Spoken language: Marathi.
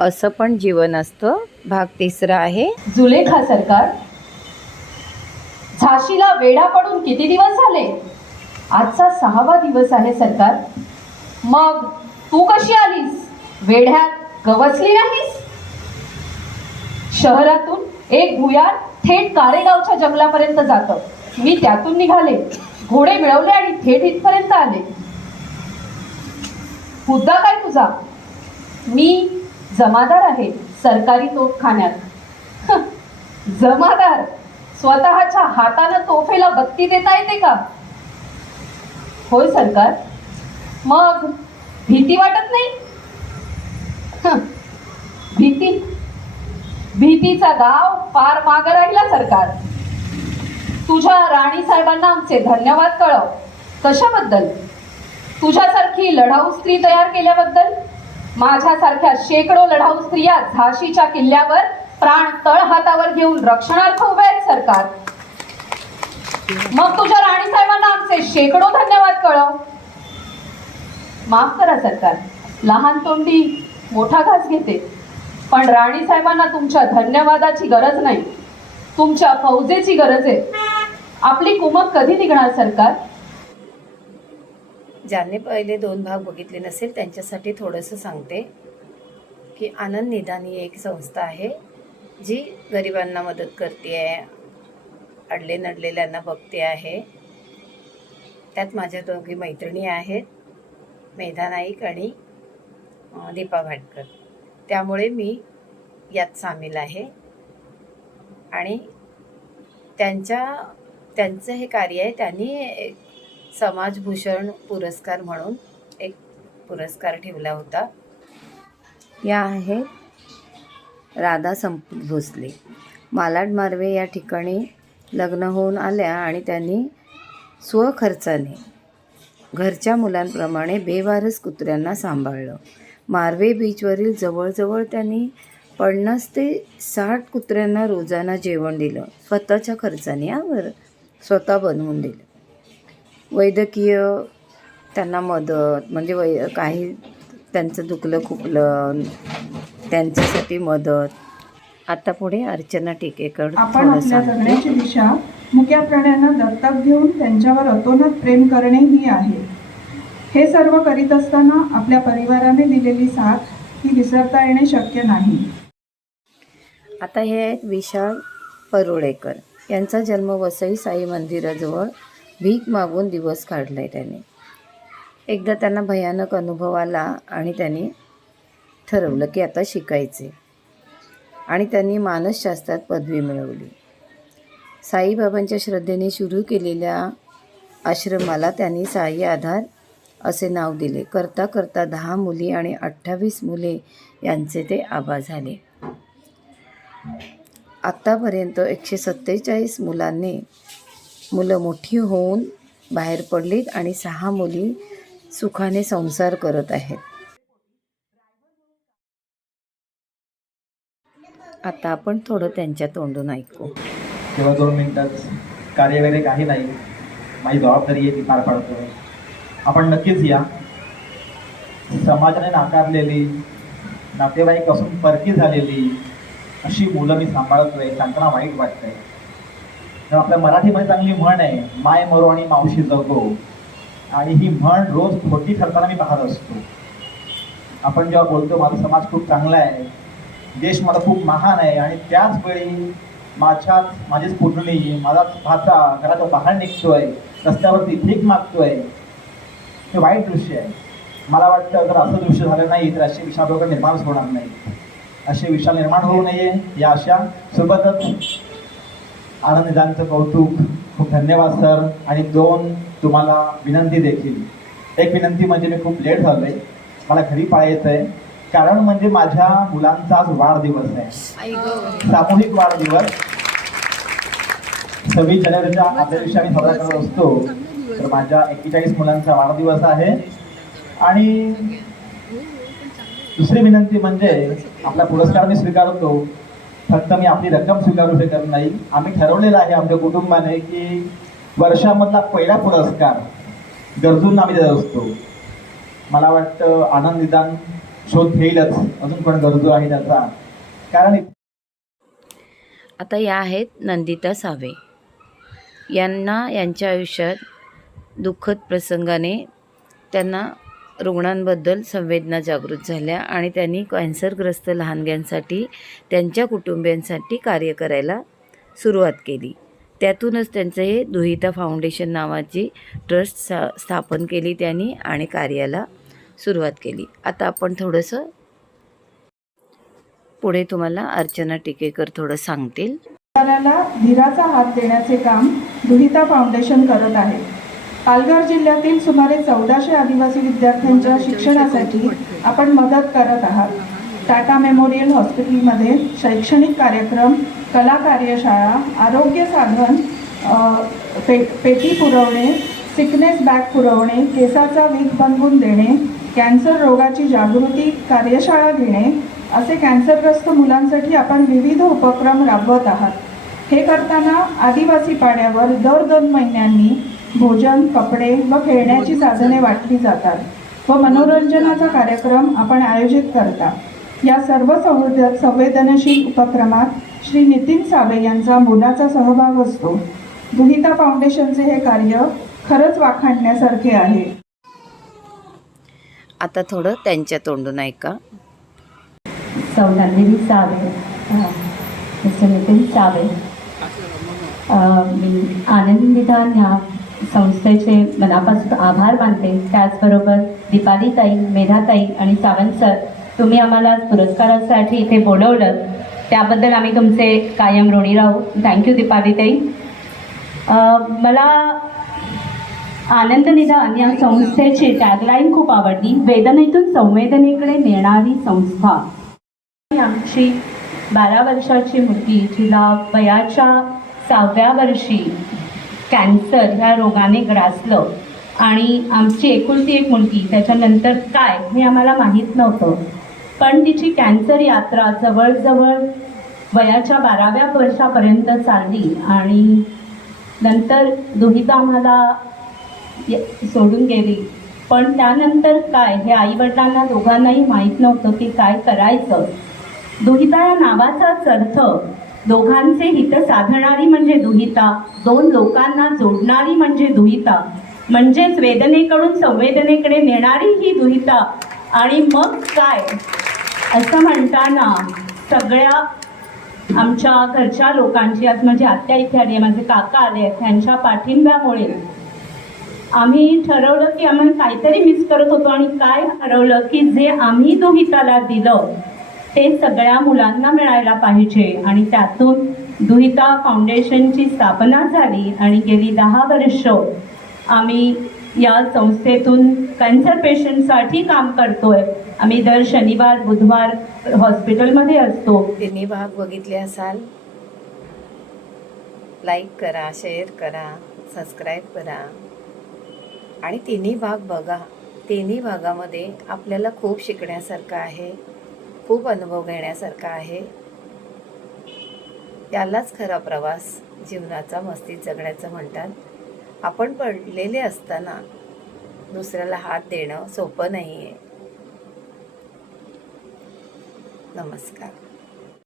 असं पण जीवन असतं. भाग तिसरा आहे. जुलेखा सरकार झाशीला वेढा पडून किती दिवस झाले? आजचा सहावा दिवस आहे सरकार. मग तू कशी आलीस? वेढ्यात गवसली नाहीस? शहरातून एक भुयार थेट कारेगावच्या जंगलापर्यंत जातं. मी त्यातून निघाले. घोडे मिळवले आणि थेट इथपर्यंत आले. मुद्दा काय तुझा? मी जमादार आहे सरकारी तोफखान्यात. जमादार स्वतःच्या हातानं तोफेला बत्ती देता येते का? होय सरकार. मग भीती वाटत नाही? भीती. भीतीचा गाव फार माग राहिला सरकार. तुझ्या राणी साहेबांना आमचे धन्यवाद कळव कशाबद्दल? तुझ्यासारखी लढाऊ स्त्री तयार केल्याबद्दल? माझ्यासारख्या शेकडो लढाऊ स्त्रिया झाशीच्या किल्ल्यावर प्राण तळ हातावर घेऊन रक्षणार्थ उभे आहेत सरकार. मग तुझ्या राणी साहेबांना आमचे शेकडो धन्यवाद कळव. माफ करा सरकार. लहान तोंडी मोठा घास घेते. पण राणी साहेबांना तुमच्या धन्यवादाची गरज नाही. तुमच्या फौजेची गरज आहे. आपली कुमक कधी निघणार सरकार? ज्यांनी पहिले दोन भाग बघितले नसेल त्यांच्यासाठी थोडंसं सांगते की आनंद निदान ही एक संस्था आहे जी गरिबांना मदत करते आहे अडले नडलेल्यांना बघते आहे. त्यात माझ्या दोघी मैत्रिणी आहेत मेधा नाईक आणि दीपा भाटकर. त्यामुळे मी यात सामील आहे. आणि त्यांच्या त्यांचं हे कार्य आहे त्यांनी एक समाजभूषण पुरस्कार म्हणून एक पुरस्कार ठेवला होता. या आहे राधा संपत भोसले. मालाड मार्वे या ठिकाणी लग्न होऊन आल्या आणि त्यांनी स्वखर्चाने घरच्या मुलांप्रमाणे बेवारस कुत्र्यांना सांभाळलं. मार्वे बीचवरील जवळजवळ त्यांनी पन्नास ते साठ कुत्र्यांना रोजाना जेवण दिलं. स्वतःच्या खर्चाने यावर स्वतः बनवून दिलं. वैद्यकीय त्यांना मदत म्हणजे वै काही त्यांचं दुखलं खुपलं त्यांच्यासाठी मदत. आता पुढे अर्चना टिकेकर आपण आपल्या जगण्याची दिशा मुक्या प्राण्यांना दत्तक घेऊन त्यांच्यावर अतोनात प्रेम करणे ही आहे. हे सर्व करीत असताना आपल्या परिवाराने दिलेली साथ ही विसरता येणे शक्य नाही. आता हे आहेत विशाल परुळेकर. यांचा जन्म वसई साई मंदिराजवळ भीक मागून दिवस काढलाय त्याने. एकदा त्यांना भयानक अनुभव आला आणि त्यांनी ठरवलं की आता शिकायचे. आणि त्यांनी मानसशास्त्रात पदवी मिळवली. साईबाबांच्या श्रद्धेने सुरू केलेल्या आश्रमाला त्यांनी साई आधार असे नाव दिले. करता करता दहा मुली आणि अठ्ठावीस मुले यांचे ते आबा झाले. आत्तापर्यंत एकशे सत्तेचाळीस मुलांनी मुलं मोठी होऊन बाहेर पडलीत आणि सहा मुली सुखाने संसार करत आहेत. आता आपण थोडं त्यांच्या तोंडून ऐकू. तेव्हा दोन मिनिटात कार्य वगैरे काही नाही. माझी जबाबदारी आहे ती पार पाडतो. आपण नक्कीच या. समाजाने नाकारलेली नातेवाईक असून परकी झालेली अशी मुलं मी सांभाळतोय त्यांना वाईट वाटतंय. आपल्या मराठीमध्ये चांगली म्हण आहे माय मरो आणि मावशी जगो. आणि ही म्हण रोज खोटी ठरताना मी पाहत असतो. आपण जेव्हा बोलतो माझा समाज खूप चांगला आहे देश मला खूप महान आहे आणि त्याच वेळी माझ्याच माझीच पुतणी माझाच भाचा घराच्या बाहेर निघतोय रस्त्यावरती भीक मागतोय हे वाईट दृश्य आहे. मला वाटतं जर असं दृश्य झालं नाही तर असे विषाद निर्माणच होणार नाही असे विषय निर्माण होऊ नये या अशा सोबतच आनंददांचं कौतुक. खूप धन्यवाद सर. आणि दोन तुम्हाला विनंती देखील. एक विनंती म्हणजे मी खूप लेट झालोय. मला घरी पाळायचं आहे. कारण म्हणजे माझ्या मुलांचा आज वाढदिवस आहे. सामूहिक वाढदिवस. सव्वीस जानेवारीच्या आदल्या दिवशी आम्ही साजरा करत असतो. तर माझ्या एक्केचाळीस मुलांचा वाढदिवस आहे. आणि दुसरी विनंती म्हणजे आपला पुरस्कार मी स्वीकारतो. फक्त मी आपली रक्कम स्वीकारू शकत नाही. आम्ही ठरवलेलं आहे आमच्या कुटुंबाने की वर्षामधला पहिला पुरस्कार गरजूंना आम्ही देत असतो. मला वाटतं आनंद निदान शोध घेईलच. अजून पण गरजू आहे त्याचा. कारण आता या आहेत नंदिता सावे. यांना यांच्या आयुष्यात दुःखद प्रसंगाने त्यांना रुग्णांबद्दल संवेदना जागृत झाल्या आणि त्यांनी कॅन्सरग्रस्त लहानग्यांसाठी त्यांच्या कुटुंबियांसाठी कार्य करायला सुरुवात केली. त्यातूनच त्यांचं हे दुहिता फाउंडेशन नावाची ट्रस्ट सा स्थापन केली त्यांनी आणि कार्याला सुरुवात केली. आता आपण थोडंसं पुढे तुम्हाला अर्चना टिकेकर थोडं सांगतील. धीराचा हात देण्याचे काम दुहिता फाउंडेशन करत आहे. पालघर जिल्ह्यातील सुमारे चौदाशे आदिवासी विद्यार्थ्यांच्या शिक्षणासाठी आपण मदत करत आहात. टाटा मेमोरियल हॉस्पिटलमध्ये शैक्षणिक कार्यक्रम कला कार्यशाळा आरोग्य साधन पे पेटी पुरवणे सिकनेस बॅग पुरवणे केसाचा वीज बनवून देणे कॅन्सर रोगाची जागृती कार्यशाळा घेणे असे कॅन्सरग्रस्त मुलांसाठी आपण विविध उपक्रम राबवत आहात. हे करताना आदिवासी पाड्यावर दर दोन महिन्यांनी भोजन कपडे व खेळण्याची साधने वाटली जातात व मनोरंजनाचा कार्यक्रम आपण आयोजित करता. या सर्व संवेद संवेदनशील उपक्रमात श्री नितीन सावे यांचा मोलाचा सहभाग असतो. दुहिता फाउंडेशनचे हे कार्य खरंच वाखाणण्यासारखे आहे. आता थोडं त्यांच्या तोंडून ऐका. सौ नंदिनी सावे मिस्टर नितीन सावे. अ, मी आनंद निदान ह्या संस्थेचे मनापासून आभार मानते. त्याचबरोबर दीपालीताई मेधाताई आणि सावंत सर तुम्ही आम्हाला पुरस्कारासाठी इथे बोलवलं. त्याबद्दल आम्ही तुमचे कायम ऋणी राहू. थँक्यू दीपालीताई. मला आनंद निदान या संस्थेची टॅगलाईन खूप आवडली. वेदनेतून संवेदनेकडे नेणारी संस्था. आमची बारा वर्षाची मुलगी. जिला वयाच्या सहाव्या वर्षी कॅन्सर ह्या रोगाने ग्रासलं. आणि आमची एकुलती एक मुलगी त्याच्यानंतर काय हे आम्हाला माहीत नव्हतं. पण तिची कॅन्सर यात्रा जवळजवळ वयाच्या बाराव्या वर्षापर्यंत चालली. आणि नंतर दुहिता आम्हाला य- सोडून गेली. पण त्यानंतर काय हे आईवडिलांना दोघांनाही माहीत नव्हतं की काय करायचं. दुहिता या नावाचाच अर्थ दोघांचे हित साधणारी म्हणजे दुहिता दोन लोकांना जोडणारी म्हणजे दुहिता. म्हणजेच वेदनेकडून संवेदनेकडे नेणारी ही दुहिता. आणि मग काय? असं म्हणताना सगळ्या आमच्या घरच्या लोकांची आज माझी आत्या इथे आली आहे माझे काका आले आहेत त्यांच्या पाठिंब्यामुळे आम्ही ठरवलं की आम्ही काहीतरी मिस करत होतो. आणि काय हरवलं की जे आम्ही दुहिताला दिलं ते सगळ्या मुलांना मिळायला पाहिजे. आणि त्यातून दुहिता फाउंडेशनची स्थापना झाली आणि गेली दहा वर्ष आम्ही या संस्थेतून कॅन्सर पेशंटसाठी काम करतोय. आम्ही दर शनिवार बुधवार हॉस्पिटलमध्ये असतो. तिन्ही भाग बघितले असाल? लाईक करा शेअर करा सबस्क्राईब करा. आणि तिन्ही भाग बघा. तिन्ही भागामध्ये आपल्याला खूप शिकण्यासारखं आहे. खूप अनुभव घेण्यासारखा आहे. यालाच खरा प्रवास जीवनाचा मस्तीत जगण्याचं म्हणतात. आपण पडलेले असताना दुसऱ्याला हात देणं सोपं नाही आहे नमस्कार.